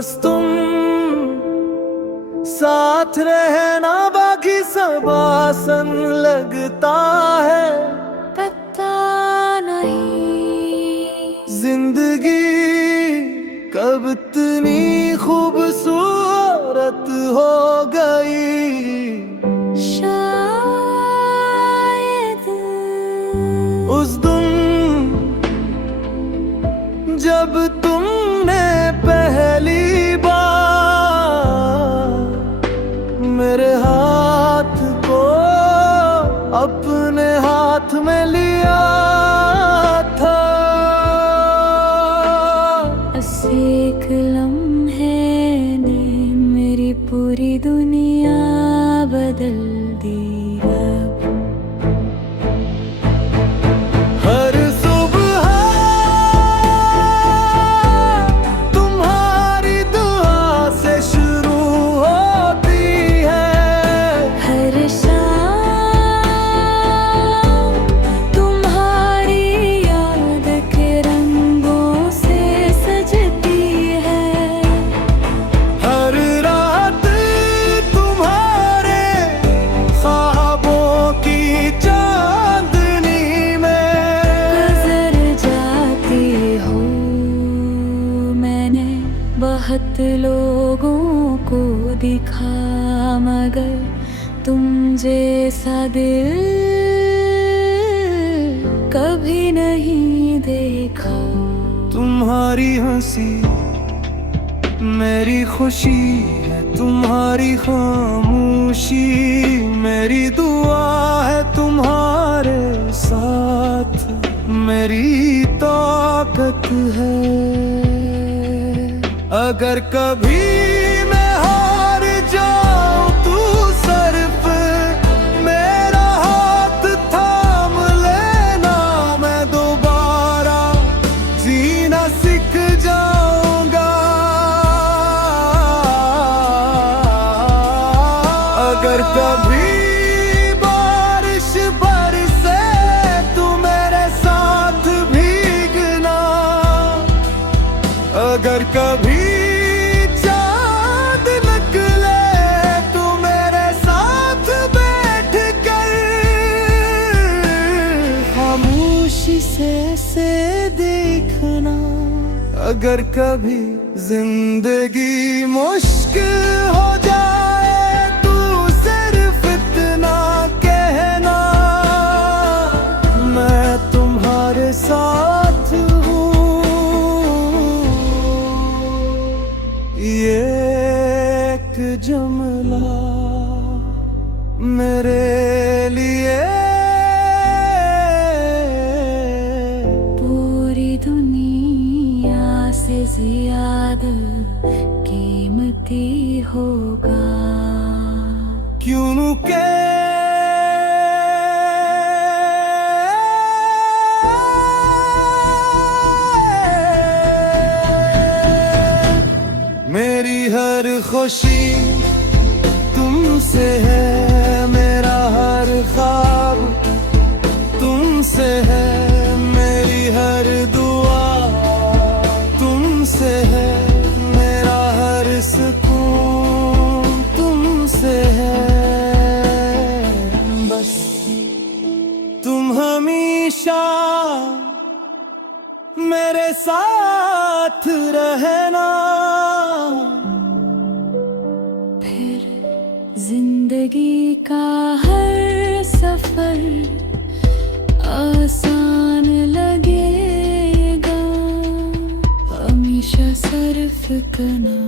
बस तुम साथ रहना, बाकी सब आसन लगता है। पता नहीं जिंदगी कब इतनी खूबसूरत हो गई। शायद उस दिन जब तुमने पहली बार मेरे हाथ को अपने हाथ में लिया था। बस एक लम्हे ने मेरी पूरी दुनिया बदल दी। अब हर सुबह तुम्हारी दुआ से शुरू होती है। हर शाम तुम्हारी याद के रंगों से सजती है। हर रात तुम्हारे ख्वाबों की चांदनी में गुजर जाती हूँ। मैंने बहुत लोगों को दिखा, मगर तुम जैसा दिल कभी नहीं देखा। तुम्हारी हंसी मेरी खुशी है, तुम्हारी खामोशी मेरी दुआ है। तुम्हारे साथ मेरी ताकत है। अगर कभी मैं हार जाऊं तू सिर्फ मेरा हाथ थाम लेना। मैं दोबारा जीना सीख जाऊंगा। अगर कभी बारिश बरसे तू मेरे साथ भीगना। अगर कभी चांद निकले तू मेरे साथ बैठ कर खामोशी से देखना। अगर कभी जिंदगी मुश्किल हो जाए तू सिर्फ इतना कहना, मैं तुम्हारे साथ हूँ। ये एक जुमला मेरे लिए पूरी दुनिया से ज्यादा कीमती होगा। क्यों के मेरी हर खुशी तुमसे है, मेरा हर ख्वाब तुमसे है। मेरी हर दुआ तुमसे है, मेरा हर सुकून तुमसे है। बस तुम हमेशा मेरे साथ रहना। फिर जिंदगी का हर सफर आसान लगेगा। हमेशा सर्फ करना।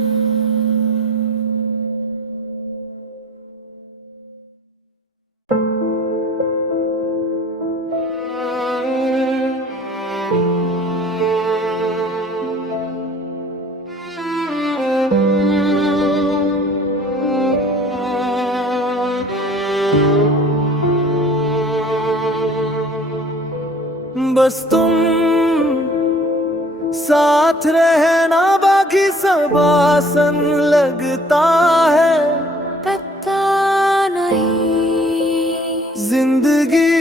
बस तुम साथ रहना, बाकी सब आसन लगता है। पता नहीं जिंदगी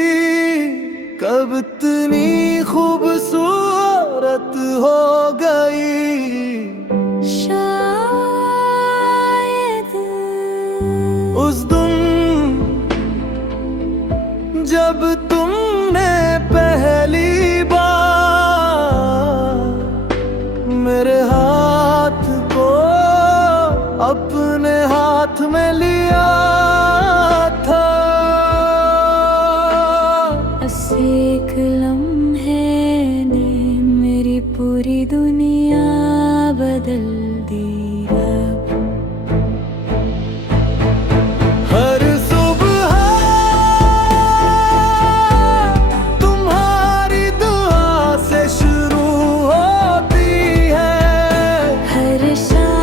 कब इतनी खूबसूरत हो गई। शायद जब तुमने पहली बार मेरे हाथ को अपने हाथ में लिया था, बस एक लम्हे ने मेरी पूरी दुनिया बदल दी। हर सुबह तुम्हारी दुआ से शुरू होती है, हर शाम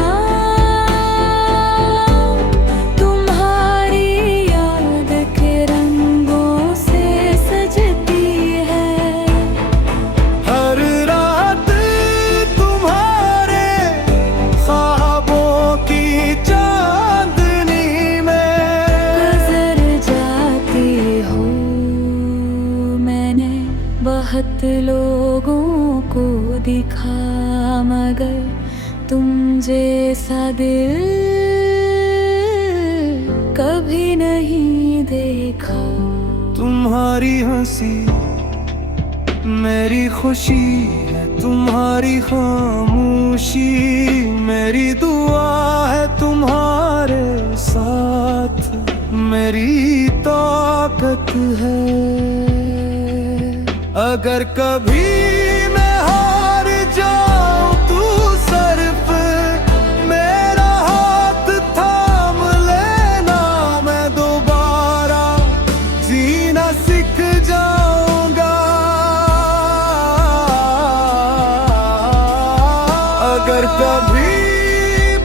तुम्हारी याद के रंगों से सजती है, हर रात तुम्हारे ख्वाबों की चांदनी में गुजर जाती हो। मैंने बहुत लोगों को दिखा, मगर तुम जैसा दिल कभी नहीं देखा। तुम्हारी हंसी मेरी खुशी है, तुम्हारी खामोशी मेरी दुआ है, तुम्हारे साथ मेरी ताकत है। अगर कभी मैं हार जाऊं तू सिर्फ मेरा हाथ थाम लेना, मैं दोबारा जीना सीख जाऊंगा। अगर कभी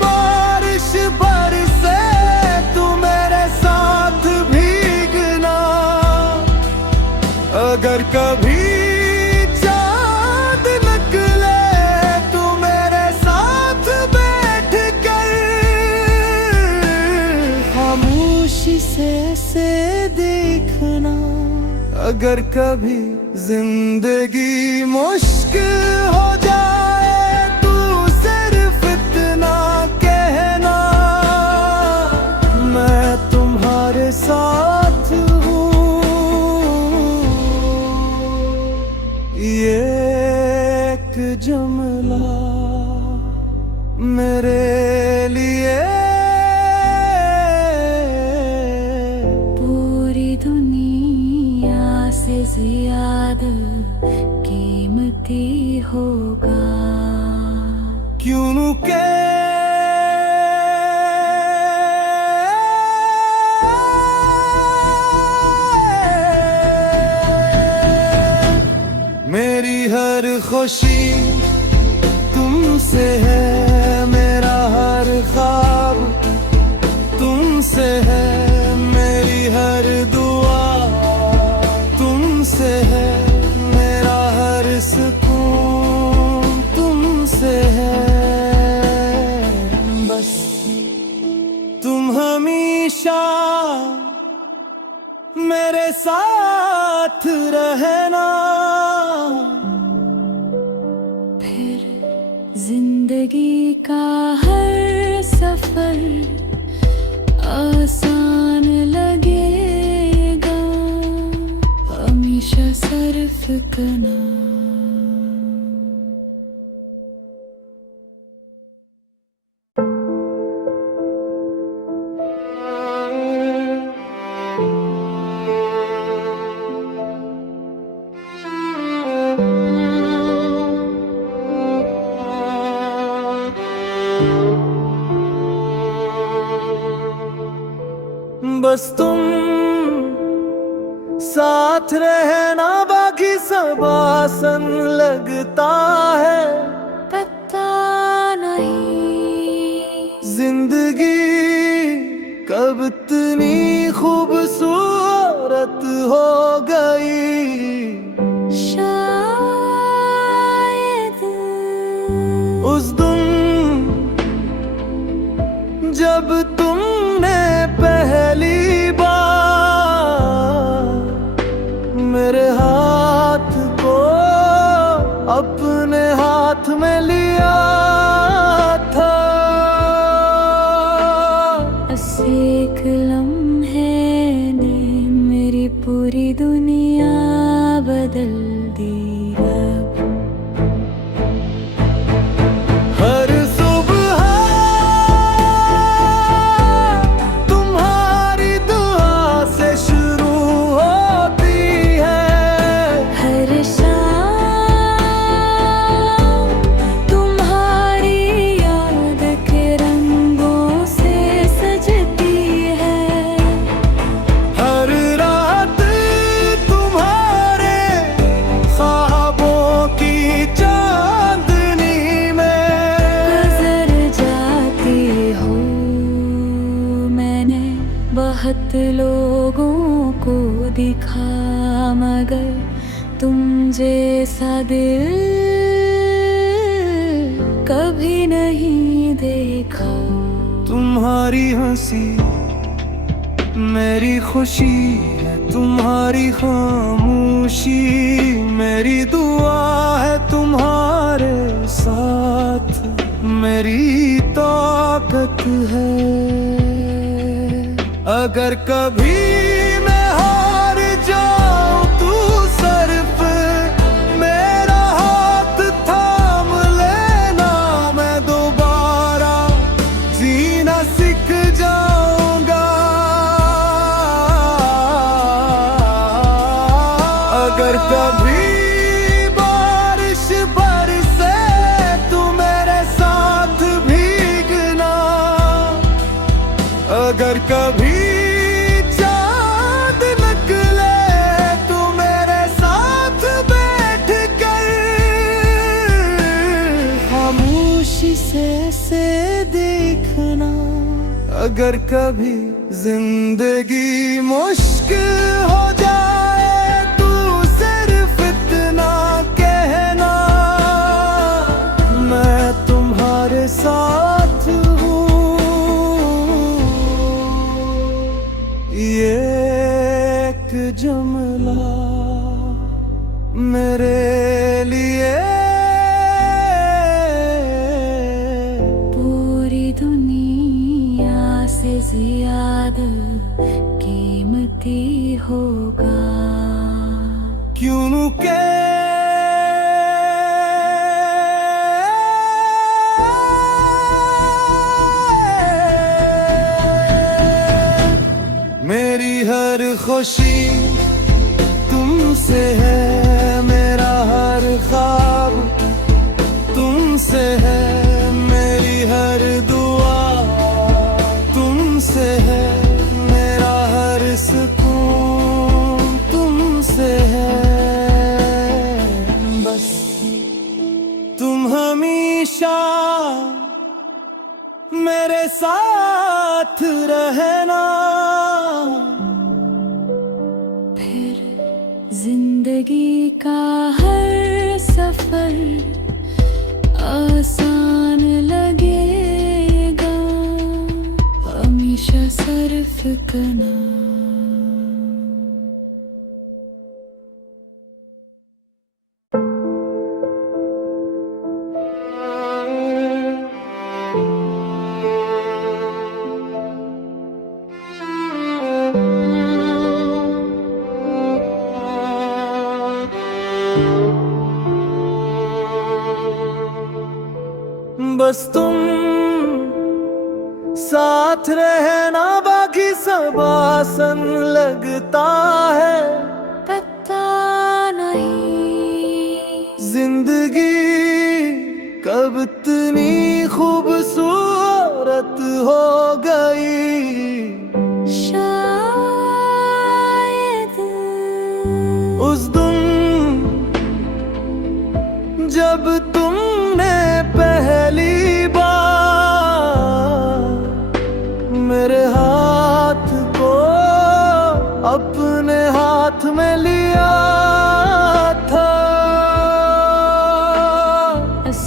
बारिश बरसे तू मेरे साथ भीगना, अगर कभी चांद निकले तू मेरे साथ बैठ कर खामोशी से देखना। अगर कभी जिंदगी मुश्किल हो जाए तू सिर्फ इतना कहना, मैं तुम्हारे साथ हूँ। ये एक जुमला मेरे लिए पूरी दुनिया से ज्यादा कीमती होगा, क्यों के मेरी हर खुशी तुमसे है, मेरा हर ख्वाब तुमसे है, मेरी हर दुआ तुमसे है, मेरा हर सुकून तुमसे है। बस तुम हमेशा मेरे साथ रहना, फिर जिंदगी का हर सफर आसान लगेगा। हमेशा सर्फ करना। बस तुम साथ रहना, बाकी सब आसान लगता है। पता नहीं जिंदगी कब इतनी खूबसूरत हो गई, शायद उस दिन जब तुमने पहली बार मेरे हाथ को अपने हाथ में लिया था। बस एक लम्हे ने मेरी पूरी दुनिया बहुत लोगों को दिखा, मगर तुम जैसा दिल कभी नहीं देखा। तुम्हारी हंसी मेरी खुशी है, तुम्हारी खामोशी मेरी दुआ है, तुम्हारे साथ मेरी ताकत है। अगर कभी मैं हार जाऊं तू सिर्फ मेरा हाथ थाम लेना, मैं दोबारा जीना सीख जाऊंगा। अगर कभी बारिश बरसे तू मेरे साथ भीगना, अगर कभी चांद निकले तू मेरे साथ बैठ कर खामोशी से देखना। अगर कभी जिंदगी मुश्किल हो जाए तू सिर्फ इतना कहना, मैं तुम्हारे साथ हूँ। ये एक जुमला मेरे लिए पूरी दुनिया से ज्यादा कीमती होगा। क्यों के मेरी हर खुशी तुमसे है, मेरा हर ख्वाब तुमसे है, मेरी हर दुआ तुमसे है, मेरा हर सुकून तुमसे है। बस तुम हमेशा मेरे साथ रहना, फिर जिंदगी का हर सफर आसान लगेगा। हमेशा सर्फ करना। बस तुम साथ रहना, बाकी सब आसान लगता है। पता नहीं जिंदगी कब इतनी खूबसूरत हो गई। शायद उस दिन जब तुमने पहली बार मेरे हाथ को अपने हाथ में लिया था।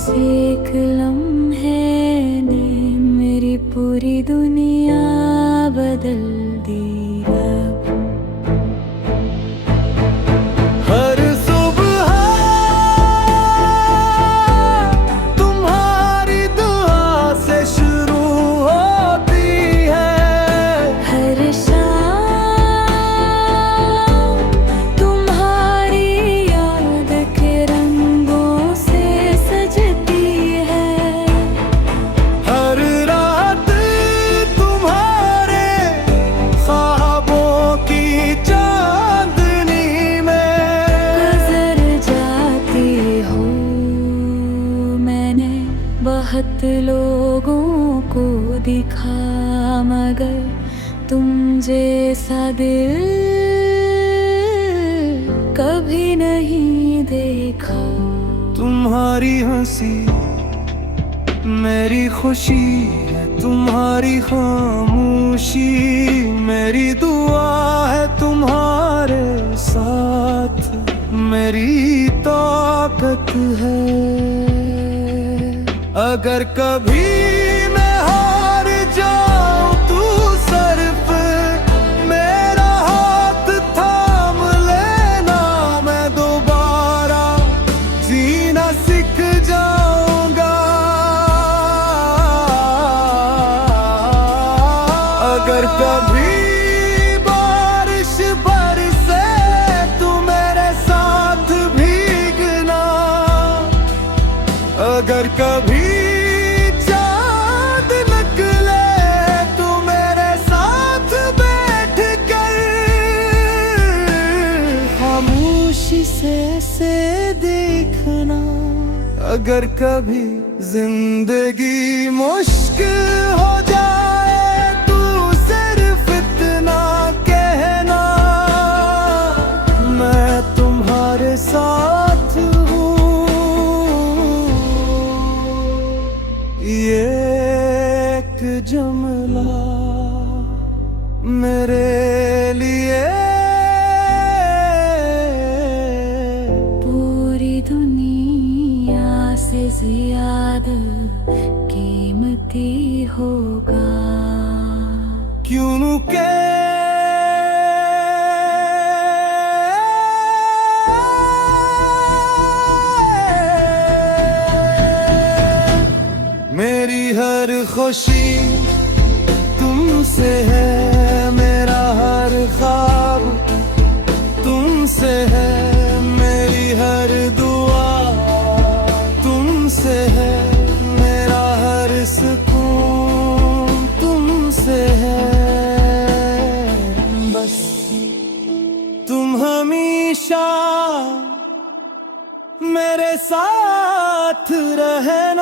एक लम्हे ने मेरी पूरी दुनिया बदल दी। हर सुबह तुम्हारी दुआ से शुरू होती है, हर शाम तुम्हारी याद के रंगों से सजती है। हर रात तुम्हारे ख्वाबों की चांदनी में गुजर जाती हूँ। मैंने बहुत लोगों को दिखा, मगर तुम जैसा दिल कभी नहीं देखा। तुम्हारी हंसी मेरी खुशी है, तुम्हारी खामोशी मेरी दुआ है, तुम्हारे साथ मेरी ताकत है। अगर कभी मैं हार जाऊं तू सिर्फ मेरा हाथ थाम लेना, मैं दोबारा जीना सीख जाऊंगा। अगर कभी बारिश बरसे तू मेरे साथ भीगना, अगर कभी चांद निकले तू मेरे साथ बैठ कर खामोशी से देखना। अगर कभी जिंदगी मुश्किल हो जाए तू सिर्फ इतना कहना, मैं तुम्हारे साथ हूँ। ये एक जुमला मेरे लिए पूरी दुनिया से ज्यादा कीमती होगा। क्यों के मेरी हर खुशी तुमसे है, मेरा हर ख्वाब तुमसे है, मेरी हर दुआ तुमसे है, मेरा हर सुकून तुमसे है। बस तुम हमेशा मेरे साथ रहना।